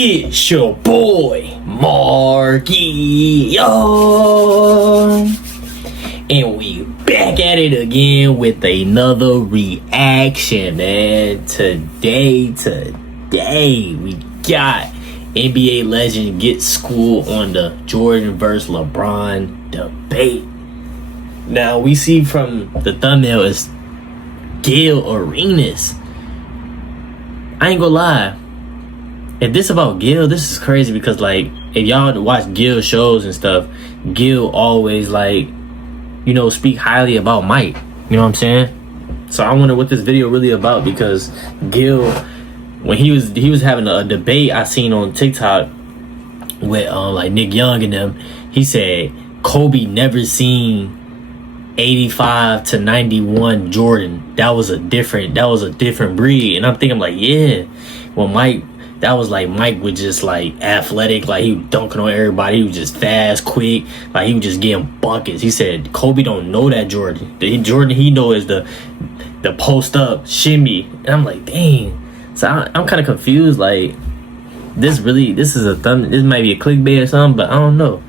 It's your boy, Marky, yo. And we back at it again with another reaction, man. Today, we got NBA legend get schooled on the Jordan versus LeBron debate. Now, we see from the thumbnail is Gil Arenas. I ain't gonna lie. If this about Gil, this is crazy because, like, if y'all watch Gil shows and stuff, Gil always, like, you know, speak highly about Mike. You know what I'm saying? So I wonder what this video really about, because Gil, when he was having a debate I seen on TikTok with like Nick Young and them, he said Kobe never seen 85 to 91 Jordan. That was a different breed. And I'm thinking, like, yeah, well, Mike, that was like Mike was just like athletic, like he was dunking on everybody. He was just fast, quick, like he was just getting buckets. He said Kobe don't know that Jordan. The Jordan he know is the post up shimmy. And I'm like, dang. So I'm kind of confused. Like, this is a thumb. This might be a clickbait or something, but I don't know.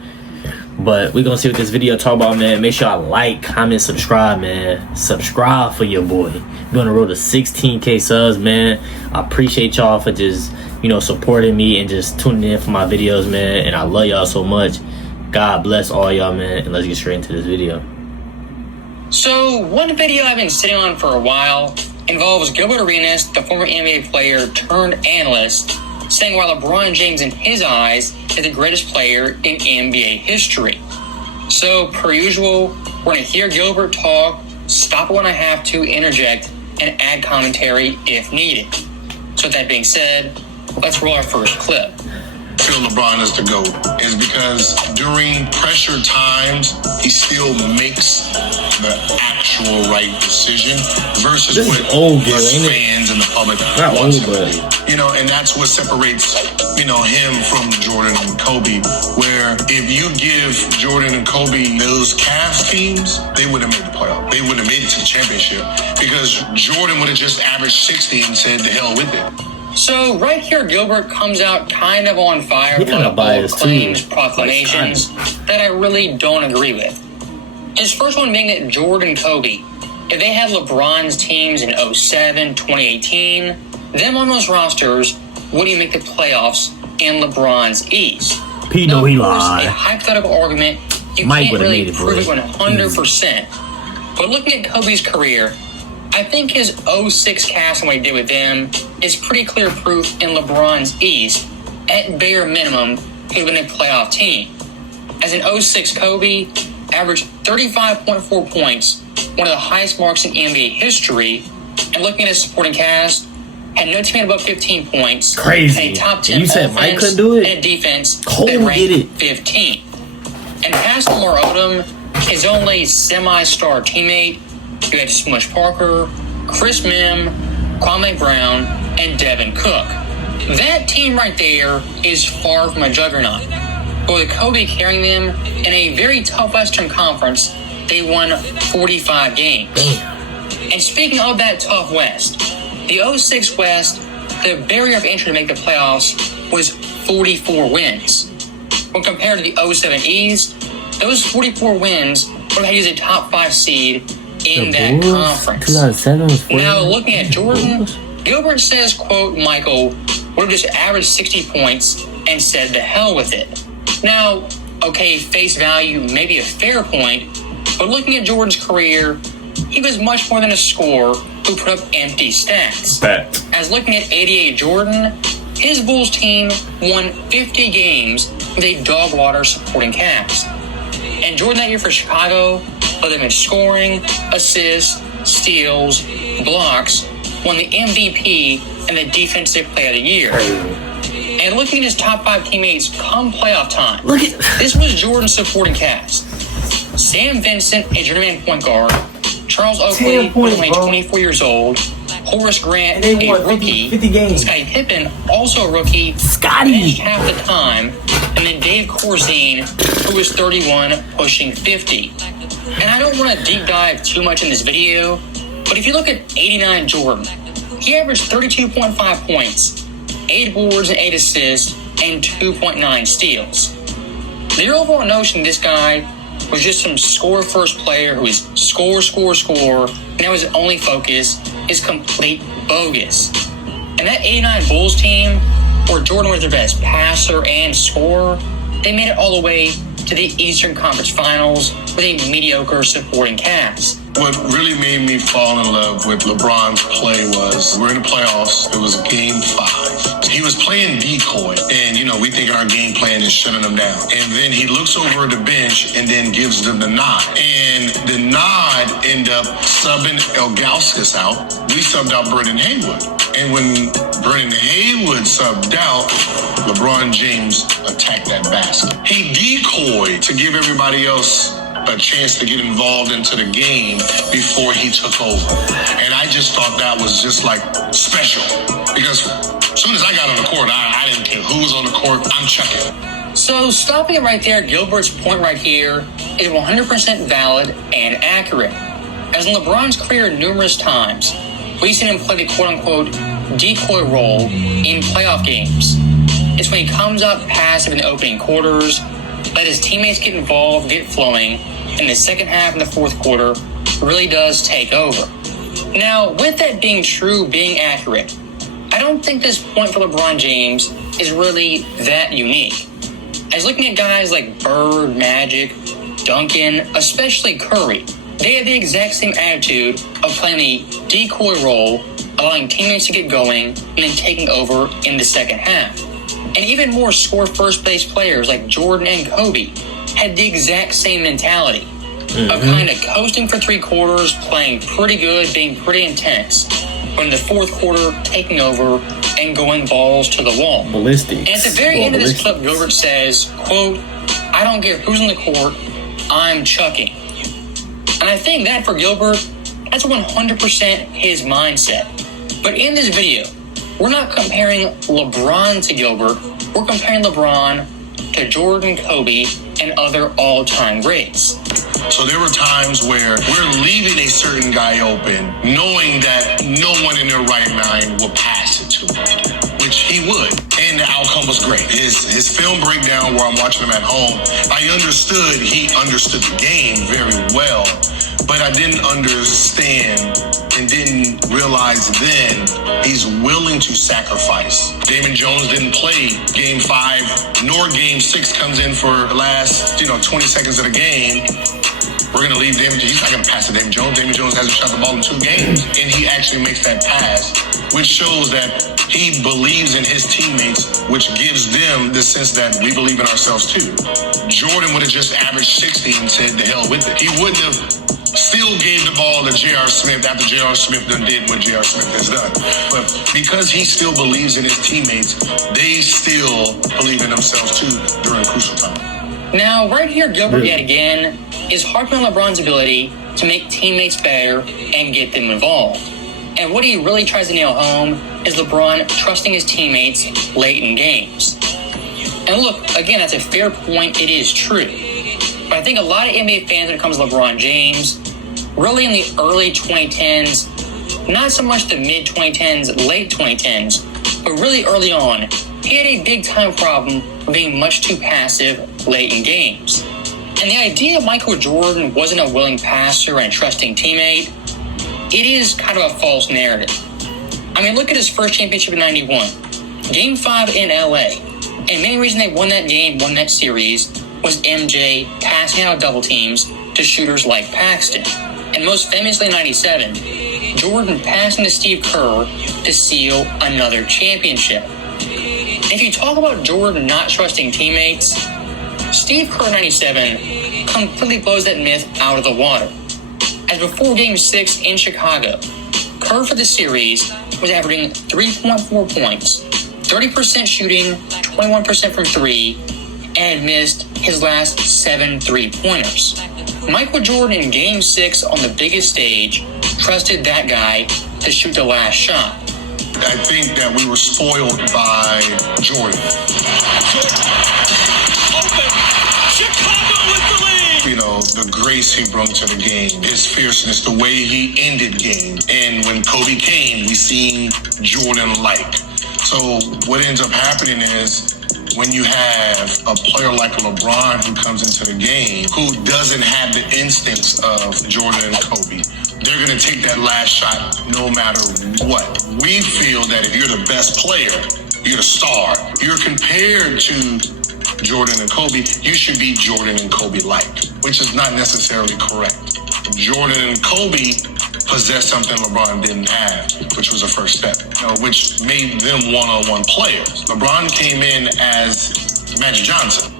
But we're gonna see what this video talk about, man. Make sure y'all like, comment, subscribe, man. Subscribe for your boy. We're gonna roll to 16K subs, man. I appreciate y'all for just, you know, supporting me and just tuning in for my videos, man. And I love y'all so much. God bless all y'all, man. And let's get straight into this video. So, one video I've been sitting on for a while involves Gilbert Arenas, the former NBA player turned analyst, saying while LeBron James, in his eyes, is the greatest player in NBA history. So, per usual, we're going to hear Gilbert talk, stop it when I have to, interject, and add commentary if needed. So, with that being said, let's roll our first clip. I feel LeBron is the GOAT is because during pressure times, he still makes the actual right decision versus this what us fans and the public want him to do. You know, and that's what separates, you know, him from Jordan and Kobe, where if you give Jordan and Kobe those Cavs teams, they wouldn't have made the playoff. They wouldn't have made it to the championship because Jordan would have just averaged 60 and said, the hell with it. So right here, Gilbert comes out kind of on fire with a couple of claims, proclamations that I really don't agree with. His first one being that Jordan, Kobe, if they had LeBron's teams in 07, 2018, them on those rosters wouldn't make the playoffs in LeBron's East. Now, of course, a hypothetical argument, you can't really prove it 100%. But looking at Kobe's career, I think his 06 cast and what he did with them is pretty clear proof in LeBron's East. At bare minimum, he'd been a playoff team. As an 06 Kobe, averaged 35.4 points, one of the highest marks in NBA history, and looking at his supporting cast, had no team above 15 points. Crazy. Had a top 10 you said offense Mike couldn't do it? And a defense that ranked 15. And past Lamar Odom, his only semi-star teammate, you had Smush Parker, Chris Mim, Kwame Brown, and Devin Cook. That team right there is far from a juggernaut. But with Kobe carrying them in a very tough Western Conference, they won 45 games. And speaking of that tough West, the 06 West, the barrier of entry to make the playoffs was 44 wins. When compared to the 07 East, those 44 wins would have had you as a top 5 seed in that conference. Now, looking at Jordan, Gilbert says, quote, Michael would have just averaged 60 points and said the hell with it. Now, okay, face value may be a fair point, but looking at Jordan's career, he was much more than a scorer who put up empty stats. As looking at 88 Jordan, his Bulls team won 50 games with a dog water supporting cast. And Jordan that year for Chicago led them in scoring, assists, steals, blocks, won the MVP and the Defensive Player of the Year. And looking at his top 5 teammates come playoff time, this was Jordan's supporting cast. Sam Vincent, a journeyman point guard, Charles Oakley, only 24 years old, Horace Grant, a rookie, Scottie Pippen, also a rookie, half the time, and then Dave Corzine, who was 31, pushing 50. And I don't want to deep dive too much in this video, but if you look at 89 Jordan, he averaged 32.5 points, 8 boards and 8 assists and 2.9 steals. The overall notion this guy was just some score-first player who is score, and now his only focus is complete bogus. And that 89 Bulls team, where Jordan was their best passer and scorer, they made it all the way to the Eastern Conference Finals with a mediocre supporting cast. What really made me fall in love with LeBron's play was, we're in the playoffs, it was game 5. He was playing decoy, and we thinking our game plan is shutting him down. And then he looks over at the bench and then gives them the nod. And the nod ended up subbing Ilgauskas out. We subbed out Brendan Haywood. And when Brendan Haywood subbed out, LeBron James attacked that basket. He decoyed to give everybody else a chance to get involved into the game before he took over. And I just thought that was just like special, because as soon as I got on the court, I didn't care who was on the court, I'm chucking. So stopping it right there, Gilbert's point right here is 100% valid and accurate. As in LeBron's career numerous times, we've seen him play the quote-unquote decoy role in playoff games. It's when he comes up passive in the opening quarters, let his teammates get involved, get flowing, and the second half and the fourth quarter really does take over. Now, with that being true, being accurate, I don't think this point for LeBron James is really that unique. As looking at guys like Bird, Magic, Duncan, especially Curry, they have the exact same attitude of playing the decoy role, allowing teammates to get going, and then taking over in the second half. And even more score first base players like Jordan and Kobe had the exact same mentality of kind of coasting for 3 quarters, playing pretty good, being pretty intense, but in the fourth quarter taking over and going balls to the wall. Ballistics. And at the very end of this clip, Gilbert says, quote, "I don't care who's on the court, I'm chucking." And I think that for Gilbert, that's 100% his mindset. But in this video, we're not comparing LeBron to Gilbert. We're comparing LeBron to Jordan, Kobe, and other all-time greats. So there were times where we're leaving a certain guy open, knowing that no one in their right mind will pass it to him, which he would. And the outcome was great. His film breakdown where I'm watching him at home, I understood he understood the game very well, but I didn't understand and didn't realize then he's willing to sacrifice. Damon Jones didn't play game 5, nor game 6 comes in for the last 20 seconds of the game. We're going to leave Damon. He's not going to pass to Damon Jones. Damon Jones hasn't shot the ball in 2 games, and he actually makes that pass, which shows that he believes in his teammates, which gives them the sense that we believe in ourselves too. Jordan would have just averaged 60 and said, "The hell with it." He wouldn't have still gave the ball to J.R. Smith after J.R. Smith done did what J.R. Smith has done. But because he still believes in his teammates, they still believe in themselves too during crucial time. Now, right here, Gilbert yet again is harping on LeBron's ability to make teammates better and get them involved. And what he really tries to nail home is LeBron trusting his teammates late in games. And look, again, that's a fair point. It is true. But I think a lot of NBA fans, when it comes to LeBron James, really in the early 2010s, not so much the mid-2010s, late 2010s, but really early on, he had a big-time problem of being much too passive late in games. And the idea Michael Jordan wasn't a willing passer and trusting teammate, it is kind of a false narrative. I mean, look at his first championship in 91. Game 5 in LA. And main reason they won that game, won that series, was MJ passing out double teams to shooters like Paxton. And most famously in 97, Jordan passing to Steve Kerr to seal another championship. If you talk about Jordan not trusting teammates, Steve Kerr 97 completely blows that myth out of the water. As before Game 6 in Chicago, Kerr for the series was averaging 3.4 points, 30% shooting, 21% from 3, and had missed his last 7 3-pointers. Michael Jordan in Game 6 on the biggest stage trusted that guy to shoot the last shot. I think that we were spoiled by Jordan. Chicago with the lead. The grace he brought to the game, his fierceness, the way he ended games. And when Kobe came, we seen Jordan-like. So what ends up happening is when you have a player like LeBron who comes into the game who doesn't have the instincts of Jordan and Kobe, they're going to take that last shot no matter what. We feel that if you're the best player, you're the star, you're compared to Jordan and Kobe, you should be Jordan and Kobe-like, which is not necessarily correct. Jordan and Kobe possessed something LeBron didn't have, which was a first step, which made them one-on-one players. LeBron came in as Magic Johnson.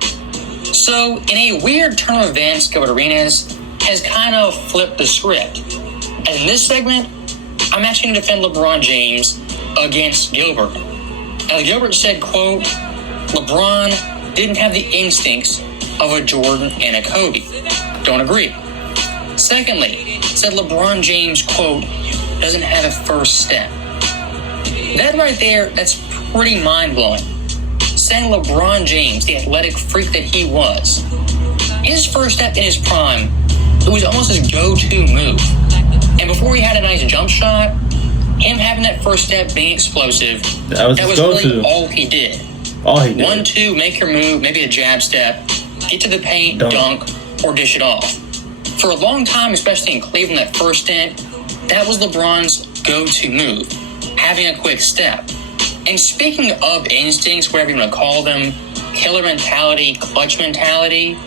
So, in a weird turn of events, Gilbert Arenas has kind of flipped the script. And in this segment, I'm actually going to defend LeBron James against Gilbert. As Gilbert said, quote, LeBron didn't have the instincts of a Jordan and a Kobe. Don't agree. Secondly, said LeBron James, quote, doesn't have a first step. That right there, that's pretty mind-blowing. Saying LeBron James, the athletic freak that he was, his first step in his prime, it was almost his go-to move. And before he had a nice jump shot, him having that first step being explosive, that was really all he did. All he did. 1-2, make your move, maybe a jab step, get to the paint, dunk, or dish it off. For a long time, especially in Cleveland, that first stint, that was LeBron's go-to move, having a quick step. And speaking of instincts, whatever you want to call them, killer mentality, clutch mentality,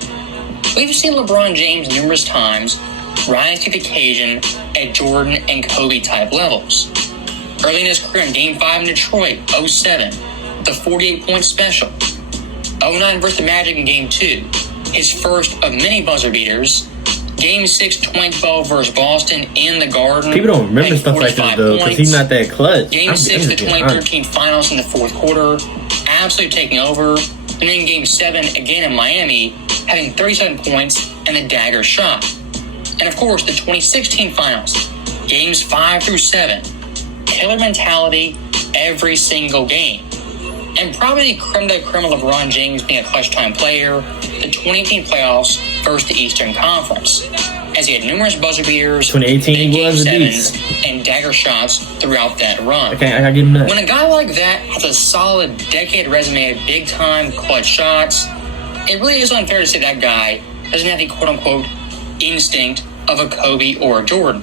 we've seen LeBron James numerous times rise to the occasion at Jordan and Kobe type levels. Early in his career in Game 5 in Detroit, 07, the 48-point special. 09 versus the Magic in Game 2, his first of many buzzer beaters. Game 6, 2012 versus Boston in the Garden. People don't remember stuff like this, though, because he's not that clutch. Game 6, the 2013 finals in the fourth quarter, absolutely taking over. And then Game 7, again in Miami, having 37 points and the dagger shot. And of course, the 2016 finals, Games 5 through 7, killer mentality every single game. And probably the creme de la creme of LeBron James being a clutch time player, the 2018 playoffs versus the Eastern Conference, as he had numerous buzzer beaters, 2018 big was game a beast, sevens, and dagger shots throughout that run. Okay, I give him that. When a guy like that has a solid decade resume of big time clutch shots, it really is unfair to say that guy doesn't have the quote unquote instinct of a Kobe or a Jordan.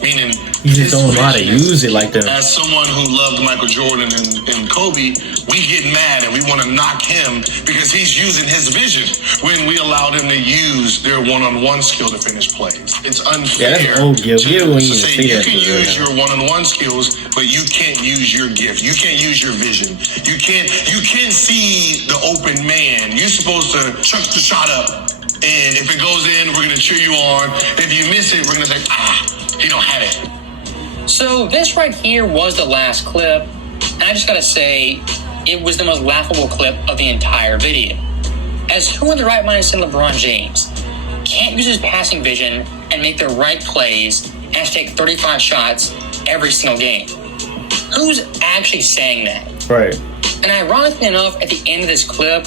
Meaning, you just don't know how to use it like that. As someone who loved Michael Jordan and Kobe, we get mad and we want to knock him because he's using his vision when we allowed him to use their one-on-one skill to finich plays. It's unfair to say you can use your one-on-one skills, but you can't use your gift. You can't use your vision. You can't see the open man. You're supposed to chuck the shot up, and if it goes in, we're going to cheer you on. If you miss it, we're going to say, he don't have it. So this right here was the last clip, and I just gotta say, it was the most laughable clip of the entire video. As who in the right mind said LeBron James can't use his passing vision and make the right plays and take 35 shots every single game? Who's actually saying that? Right. And ironically enough, at the end of this clip,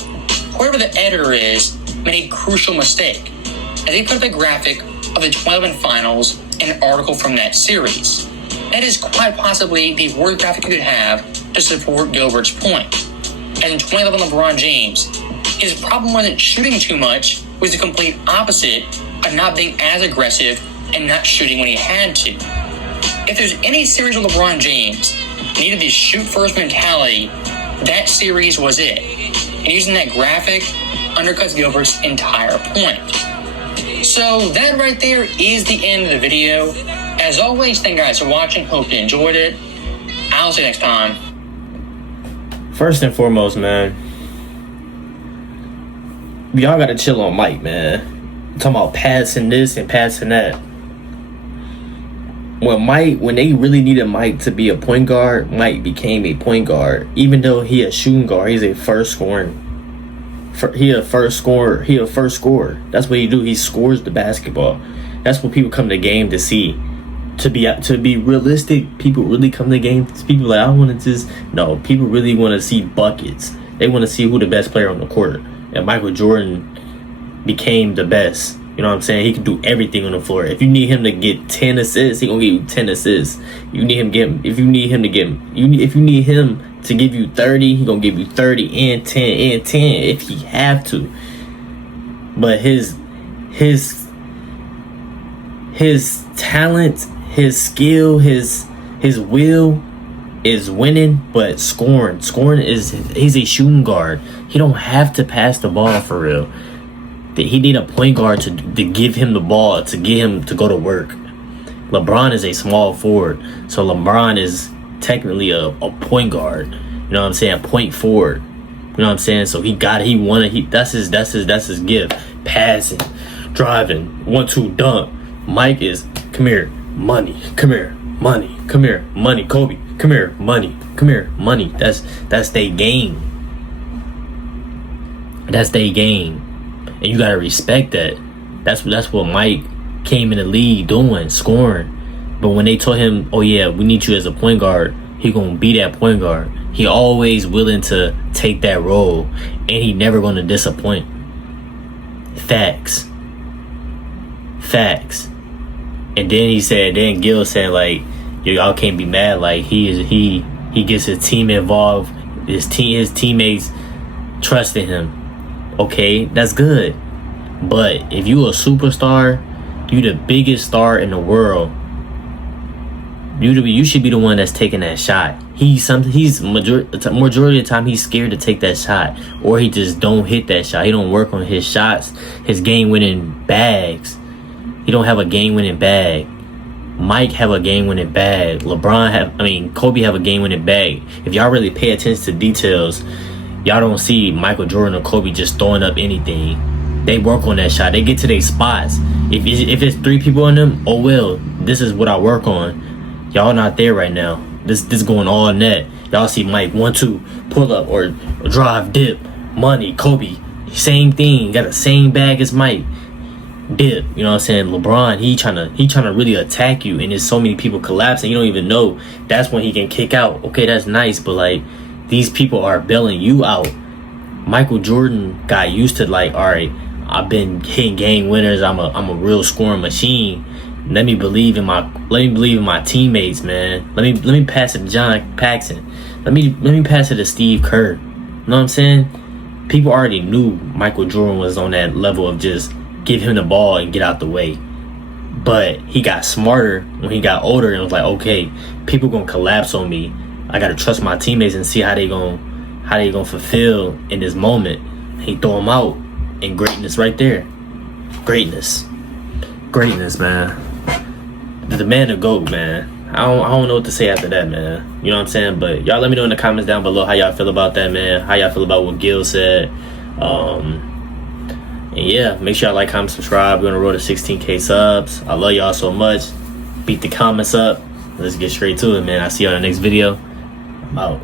whoever the editor is made a crucial mistake, as they put up a graphic of the 2011 finals and an article from that series. That is quite possibly the worst graphic you could have to support Gilbert's point. As in 2011 LeBron James, his problem wasn't shooting too much, it was the complete opposite of not being as aggressive and not shooting when he had to. If there's any series with LeBron James needed the shoot-first mentality, that series was it. And using that graphic undercuts Gilbert's entire point. So that right there is the end of the video. As always, thank you guys for watching. Hope you enjoyed it. I'll see you next time. First and foremost, man, y'all gotta chill on Mike, man. I'm talking about passing this and passing that. When they really needed Mike to be a point guard, Mike became a point guard. Even though he a shooting guard, he's a first scoring. He a first scorer. That's what he do. He scores the basketball. That's what people come to the game to see. To be realistic, people really come to the game. People like, I want to just... No, people really want to see buckets. They want to see who the best player on the court. And Michael Jordan became the best You know what I'm saying? He can do everything on the floor. If you need him to get 10 assists, he gonna give you 10 assists. If you need him to give you 30, he gonna give you 30 and 10 and 10 if he have to. But his talent, his skill, his will is winning, but scoring he's a shooting guard. He don't have to pass the ball for real. He need a point guard to give him the ball, to get him to go to work. LeBron is a small forward, so LeBron is technically a point guard. You know what I'm saying? A point forward. You know what I'm saying? So that's his gift. Passing, driving, 1-2 dunk. Mike is, come here, money, come here, money, come here, money, Kobe, come here, money, come here, money. That's their game. That's their game. And you gotta respect that. That's what Mike came in the league doing, scoring. But when they told him, oh yeah, we need you as a point guard, he gonna be that point guard. He always willing to take that role, and he never gonna disappoint. Facts. And then Gil said, like, y'all can't be mad. Like, he gets his team involved. His teammates trust in him. Okay, that's good. But if you a superstar, you the biggest star in the world, you should be the one that's taking that shot. Majority of the time he's scared to take that shot, or he just don't hit that shot. He don't work on his shots, his game-winning bags. He don't have a game-winning bag. Mike have a game-winning bag. Kobe have a game-winning bag. If y'all really pay attention to details, y'all don't see Michael Jordan or Kobe just throwing up anything. They work on that shot. They get to their spots. If it's 3 people in them, oh well, this is what I work on. Y'all not there right now. This going all net. Y'all see Mike 1-2 pull up or drive dip. Money, Kobe, same thing. Got the same bag as Mike. Dip. You know what I'm saying? LeBron, he trying to really attack you, and there's so many people collapsing. You don't even know. That's when he can kick out. Okay, that's nice, but like, these people are bailing you out. Michael Jordan got used to, like, all right, I've been hitting game winners. I'm a real scoring machine. Let me believe in my teammates, man. Let me pass it to John Paxson. Let me pass it to Steve Kerr. You know what I'm saying? People already knew Michael Jordan was on that level of just give him the ball and get out the way. But he got smarter when he got older and was like, okay, people gonna collapse on me. I gotta trust my teammates and see how they gonna fulfill in this moment. He throw them out, and greatness right there. Greatness, man. The man to GOAT, man. I don't know what to say after that, man. You know what I'm saying? But y'all let me know in the comments down below how y'all feel about that, man. How y'all feel about what Gil said. And yeah, make sure y'all like, comment, subscribe. We're gonna roll to 16K subs. I love y'all so much. Beat the comments up. Let's get straight to it, man. I'll see y'all in the next video. I'm out.